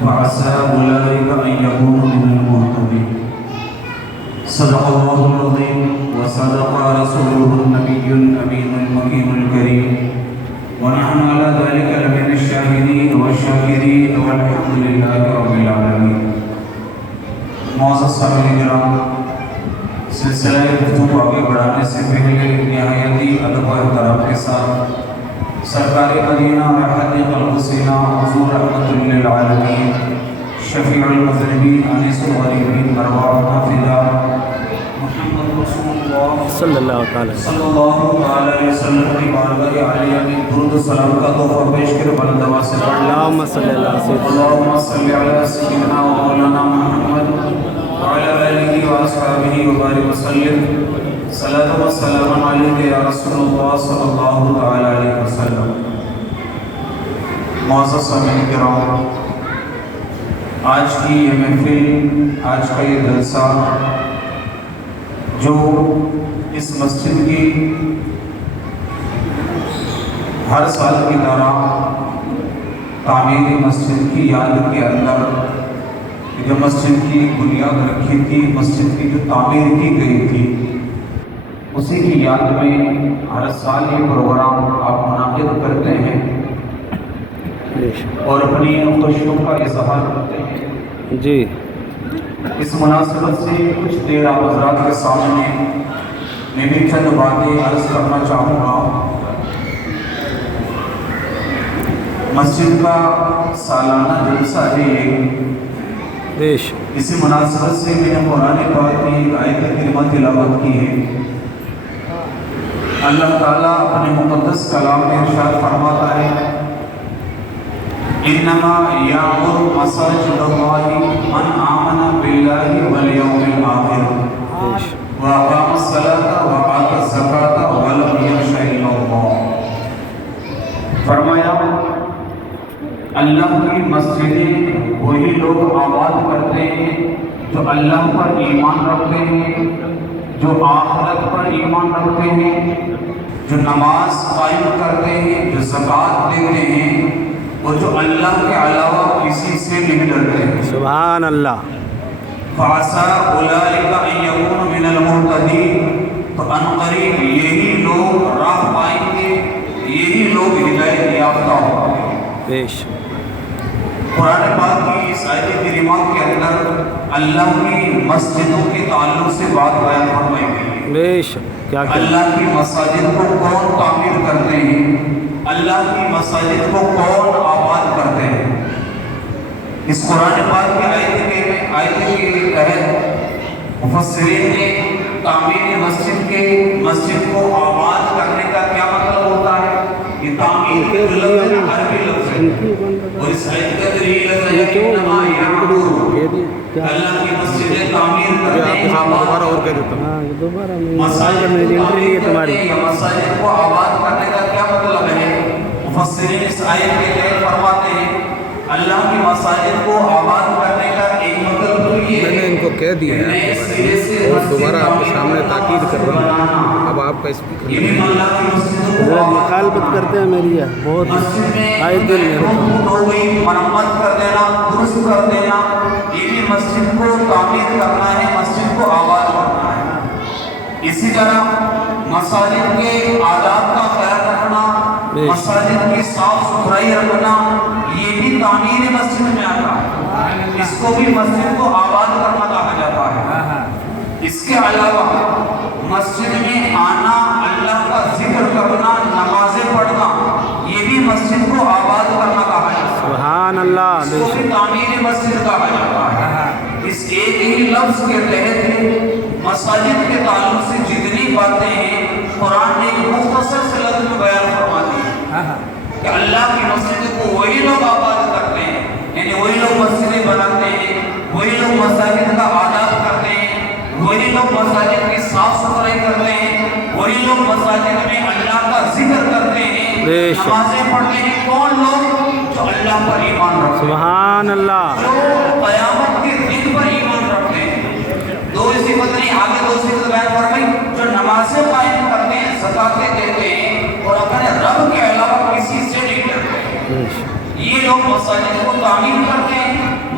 فعسى أولئك أن يكونوا من المهتدين. صدق الله العظيم وصدق رسوله النبي الأمين المكين الكريم، ونحن على ذلك لمن الشاهدين والشاكرين والحمد لله رب العالمين. معزز سامعین کرام، سلسلہ گفتگو آگے بڑھانے سے پہلے نہایت ادب و احترام کے ساتھ سرکار مدینہ رحمت قلب سینہ حضور رحمت للعالمین شفیع المذنبین انیس الغریبین ارواح فدا محمد رسول اللہ صلی اللہ علیہ وسلم کی بارگاہ عالیہ میں درود و سلام کا تحفہ پیش کر بلند آواز سے پڑھ اللہم صلی علی سیدنا و مولانا محمد وعلى آله وأصحابه وبارك وسلم. صلاة والسلام عليك يا رسول الله صلی اللہ علیہ وسلم. معزز سامعین کرام، آج کی یہ محفل، آج کا یہ جلسہ جو اس مسجد کی ہر سال کی طرح تعمیر مسجد کی یاد کے اندر جو مسجد کی بنیاد رکھی تھی، مسجد کی جو تعمیر کی گئی تھی، اسی کی یاد میں ہر سال یہ پروگرام آپ منعقد کرتے ہیں اور اپنی خوشیوں کا اظہار کرتے ہیں جی. اس مناسبت سے کچھ دیر آپ حضرات کے سامنے میں بھی چند باتیں عرض کرنا چاہوں گا. مسجد کا سالانہ جلسہ ہے. اسی مناسبت سے میں نے قرآن پاک کی ایک آیت کریمہ تلاوت کی ہے. اللہ تعالیٰ اپنے مقدس کلام میں ارشاد فرماتا ہے انما یعمر مساجد اللہ من آمن باللہ والیوم الآخر واقام الصلاۃ وآتى الزکاۃ ولم یخش الا اللہ. فرمایا اللہ کی مسجدیں وہی لوگ آباد کرتے ہیں جو اللہ پر ایمان رکھتے ہیں، جو آخرت پر ایمان رکھتے ہیں، جو نماز قائم کرتے ہیں، جو زکوٰۃ دیتے ہیں اور جو اللہ کے علاوہ کسی سے نہیں ڈرتے ہیں. سبحان اللہ. فعسى أولئك أن يكونوا من المهتدين. تو عنقریب یہی لوگ راہ پائیں گے، یہی لوگ ہدایت یافتہ ہوں گے. قرآن پاک کی اس آیت کریمہ کے اندر اللہ کی مسجدوں کے تعلق سے بات بیان فرمائی گئی ہے. اللہ کی مساجد کو کون تعمیر کرتے ہیں، اللہ کی مساجد کو کون آباد کرتے ہیں. اس قرآن پاک کی آیت کے تحت مفسرین نے تعمیر مسجد کو آباد کرنے کا کیا مطلب ہوتا ہے. یہ تعمیر کے لفظ عربی لفظ ہے اور اس آیت کا دلیل ہے انما یعمر، اللہ کی مسجدیں تعمیر کرتے ہیں، آباد مساجد کو آباد کرنے کا کیا مطلب ہے. مفسرین اس آیت کے تحت فرماتے ہیں اللہ کی مساجد کو آباد کرنے کا ایک مطلب تو یہ ہے. میں نے ان کو کہہ دیا ہے دوبارہ آپ کے سامنے تاکید کر رہا ہوں. اب آپ کا اسپیکر مخالفت کرتے ہیں میری بہت آئے دل میں مرمت کر دینا، درست کر دینا، یہ بھی مسجد کو تعمیر کرنا ہے، مسجد کو آباد کرنا ہے. اسی طرح مساجد کے آداب کا خیال رکھنا، مساجد کی صاف ستھرائی رکھنا، یہ بھی تعمیر مسجد میں آتا ہے. اس کو بھی مسجد کو آباد کرنا کہا جاتا ہے. اس کے علاوہ مسجد میں آنا، اللہ کا ذکر کرنا، نمازیں پڑھنا، یہ بھی مسجد کو آباد کرنا کہا جاتا ہے. سبحان اللہ. اس کو بھی تعمیر مسجد کہا جاتا ہے. اس ایک ہی لفظ کے تحت مساجد کے تعلق سے جتنی باتیں ہیں قرآن نے ایک مختصر سے لفظ میں بیان فرما دی کہ اللہ کی مسجد کو وہی لوگ آباد کرتے ہیں، یعنی وہی لوگ مسجدیں بناتے ہیں، وہی لوگ مساجد کا آداب کرتے ہیں، وہی لوگ مساجد کی صاف ستھرائی کرتے ہیں، وہی لوگ مساجد میں اللہ کا ذکر کرتے ہیں، نمازیں پڑھتے ہیں. کون لوگ؟ جو اللہ پر ایمان رکھتے ہیں. سبحان اللہ. جو قیامت کے دن پر ایمان رکھتے ہیں. دو صفت نہیں، آگے دو صفت بیان فرمائی. جو نمازیں قائم کرتے ہیں، زکاتیں دیتے ہیں اور اپنے رب کے علاوہ کسی سے نہیں ڈرتے. یہ لوگ مساجد کو تعمیر کرتے ہیں.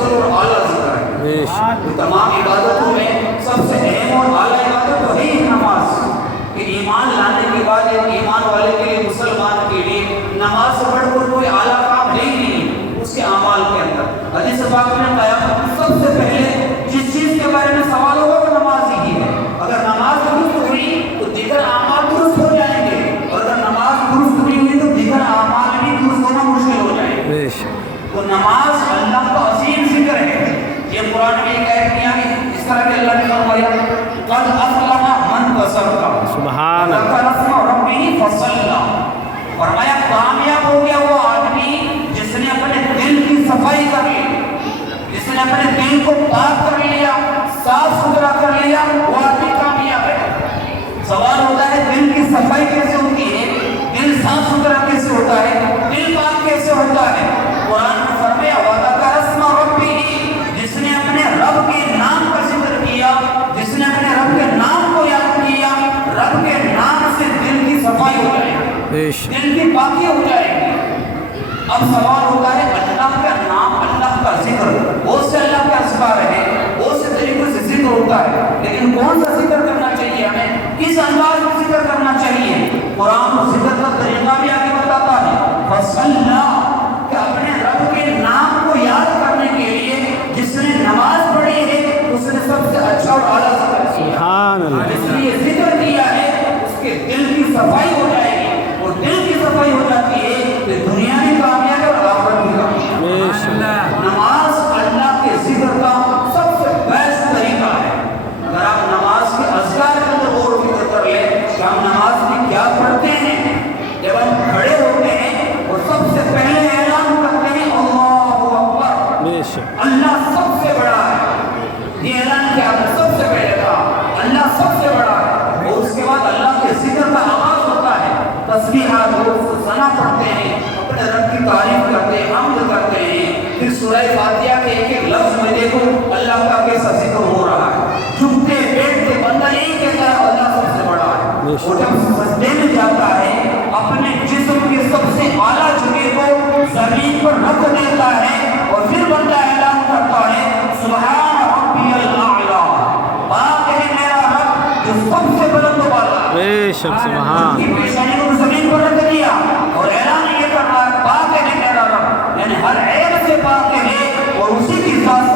افضل اور اعلیٰ ذکر ہے. تو تمام عبادتوں میں سب سے اہم اور اعلیٰ عبادت تو ہے ہی نماز. کہ ایمان لانے کے بعد ایک ایمان والے کے لیے, مسلمان کے لیے نماز سے بڑھ کر کوئی اعلیٰ کام ہے ہی نہیں اس کے اعمال کے اندر. حدیث پاک میں قیامت میں سب سے پہلے جس چیز کے بارے میں سوال ہوگا وہ نماز ہی ہے. اگر نماز درست ہوئی تو دیگر اعمال درست ہو جائیں گے, اور اگر نماز درست نہیں ہوئی تو دیگر اعمال بھی درست ہونا مشکل ہو جائیں گے. تو نماز اللہ کا عظیم ذکر ہے. یہ قرآن میں ایک آیت میں آئی اس طرح کہ اللہ نے فرمایا قد افلح من تزکا سبحان اللہ, وذکر اسم ربہ فصلی. فرمایا کامیاب ہو گیا وہ آدمی جس نے اپنے دل کی صفائی کر لی, جس نے اپنے دل کو پاک کر لیا, صاف ستھرا کر لیا, وہ آدمی کامیاب ہے. سوال ہوتا ہے دل کی صفائی کیسے ہوتی ہے, دل صاف ستھرا کیسے ہوتا ہے, دل پاک کیسے ہوتا ہے. قرآن میں فرمایا وذکر اسم ربہ, جس نے اپنے رب کے نام کا ذکر کیا, جس نے اپنے رب کے نام کو یاد کیا, رب کے نام سے دل کی صفائی ہو جائے گی, دل کی پاکی ہو جائے گی. اب سوال ہوتا ہے اللہ کا نام, اللہ کا ذکر, بہت سے اللہ کے اسماء ہے, بہت سے طریقوں سے ذکر ہوتا ہے, لیکن کون سا ذکر کرنا چاہیے ہمیں, کس انداز میں ذکر کرنا چاہیے. قرآن و ذکر کا طریقہ بھی آگے بتاتا ہے. فصلی, کہ اپنے رب کے نام کو یاد کرنے کے لیے جس نے نماز پڑھی ہے اس نے سب سے اچھا اور اعلیٰ ذکر کیا. جس نے یہ ذکر کیا ہے اس کے دل کی صفائی ہو جائے گی, اور دل کی صفائی ہو جاتی ہے کہ دنیا بھی کامیاب اور آخرت بھی کامیاب. نماز اللہ کے ذکر کا سب سے بیسٹ طریقہ ہے. اگر آپ نماز کے اذکار کے اندر غور و فکر کر لیں کہ ہم نماز میں کیا پڑھتے ہیں, جب ہم کھڑے ہوتے ہیں اور سب سے پہلے اعلان کرتے ہیں اللہ اکبر, اللہ سب سے بڑا ہے. یہ اعلان کیا ہے, سب سے پہلے کہا اللہ سب سے بڑا ہے, اور اس کے بعد اللہ کے ذکر کا آغاز ہوتا ہے. تسبیحات اور ثنا پڑھتے ہیں, اپنے رب کی تعریف کرتے ہیں, حمد کرتے ہیں. پھر سورہ فاتحہ کے ایک ایک لفظ میں دیکھو اللہ کا کیسا ذکر ہو رہا ہے. جھکتے بیٹھتے بندہ یہی کہتا ہے اللہ سب سے بڑا ہے. اور جب سجدے میں جاتا ہے اپنے جسم کے سب سے اعلیٰ جگہ کو زمین پر رکھ دیتا ہے, اور پھر بندہ اعلان کرتا ہے سبحان ربی الاعلیٰ, پاک ہے میرا رب جو سب سے بلند و بالا ہے. بے شک سبحان, کی پیشانی کو زمین پر رکھ دیا اور اعلان یہ کر رہا ہے پاک ہے میرا رب, یعنی ہر عیب سے پاک ہے اور اسی کی ذات